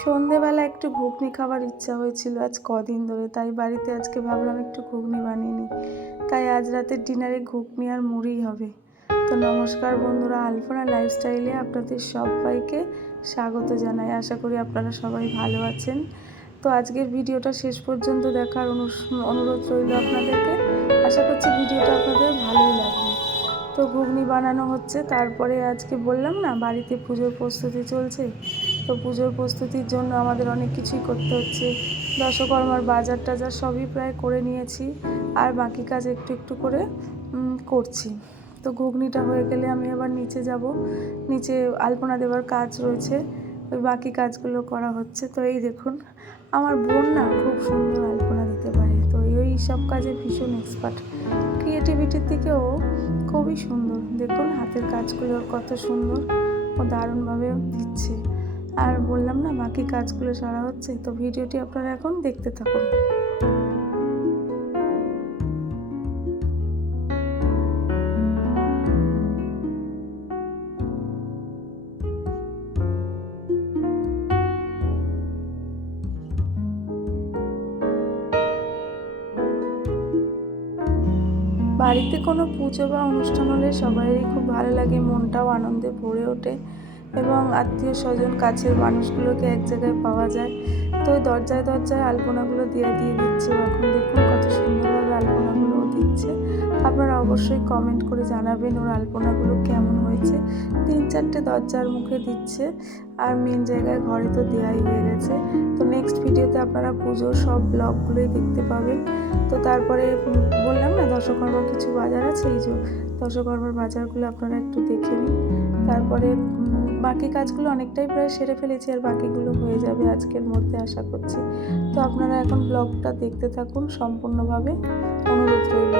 সন্ধেবেলা একটু ঘুগনি খাবার ইচ্ছা হয়েছিল আজ কদিন ধরে, তাই বাড়িতে আজকে ভাবলাম একটু ঘুগনি বানিয়ে নিই। তাই আজ রাতের ডিনারে ঘুগনি আর মুড়িই হবে। তো নমস্কার বন্ধুরা, আলপনা লাইফস্টাইলে আপনাদের সবাইকে স্বাগত জানাই। আশা করি আপনারা সবাই ভালো আছেন। তো আজকের ভিডিওটা শেষ পর্যন্ত দেখার অনুরোধ রইল আপনাদেরকে। আশা করছি ভিডিওটা আপনাদের ভালোই লাগবে। তো ঘুগনি বানানো হচ্ছে, তারপরে আজকে বললাম না বাড়িতে পুজোর প্রস্তুতি চলছে। তো পুজোর প্রস্তুতির জন্য আমাদের অনেক কিছুই করতে হচ্ছে। দশকর্মার বাজার টাজার সবই প্রায় করে নিয়েছি, আর বাকি কাজ একটু একটু করে করছি। তো ঘুগনিটা হয়ে গেলে আমি আবার নিচে যাব, নিচে আলপনা দেওয়ার কাজ রয়েছে, ওই বাকি কাজগুলো করা হচ্ছে। তো এই দেখুন, আমার বোন না খুব সুন্দর আলপনা দিতে পারে, তো এই সব কাজে ভীষণ এক্সপার্ট। ক্রিয়েটিভিটির দিকেও খুবই সুন্দর। দেখুন হাতের কাজগুলো কত সুন্দর, ও দারুণভাবে দিচ্ছে। আর বললাম না বাকি কাজগুলো সারা হচ্ছে। তো ভিডিওটি আপনারা এখন দেখতে থাকুন। বাড়িতে কোনো পুজো বা অনুষ্ঠান হলে সবারই খুব ভালো লাগে, মনটাও আনন্দে ভরে ওঠে এবং আত্মীয় স্বজন কাছের মানুষগুলোকে এক জায়গায় পাওয়া যায়। তো ওই দরজায় দরজায় আলপনাগুলো দিয়ে দিচ্ছে। এখন দেখুন কত সুন্দরভাবে আলপনাগুলো দিচ্ছে। আপনারা অবশ্যই কমেন্ট করে জানাবেন ওর আলপনাগুলো কেমন হয়েছে। 3-4টে দরজার মুখে দিচ্ছে, আর মেন জায়গায় ঘরে তো দেওয়াই হয়ে গেছে। তো নেক্সট ভিডিওতে আপনারা পুজোর সব ব্লগগুলোই দেখতে পাবেন। তো তারপরে বললাম না দশকর্মার কিছু বাজার আছে, এই যে দশকর্মার বাজারগুলো আপনারা একটু দেখে নিন। তারপরে বাকি কাজগুলো অনেকটাই প্রায় সেরে ফেলেছি, আর বাকিগুলো হয়ে যাবে আজকের মধ্যে আশা করছি। তো আপনারা এখন ব্লগটা দেখতে থাকুন সম্পূর্ণভাবে, অনুরোধ রইল।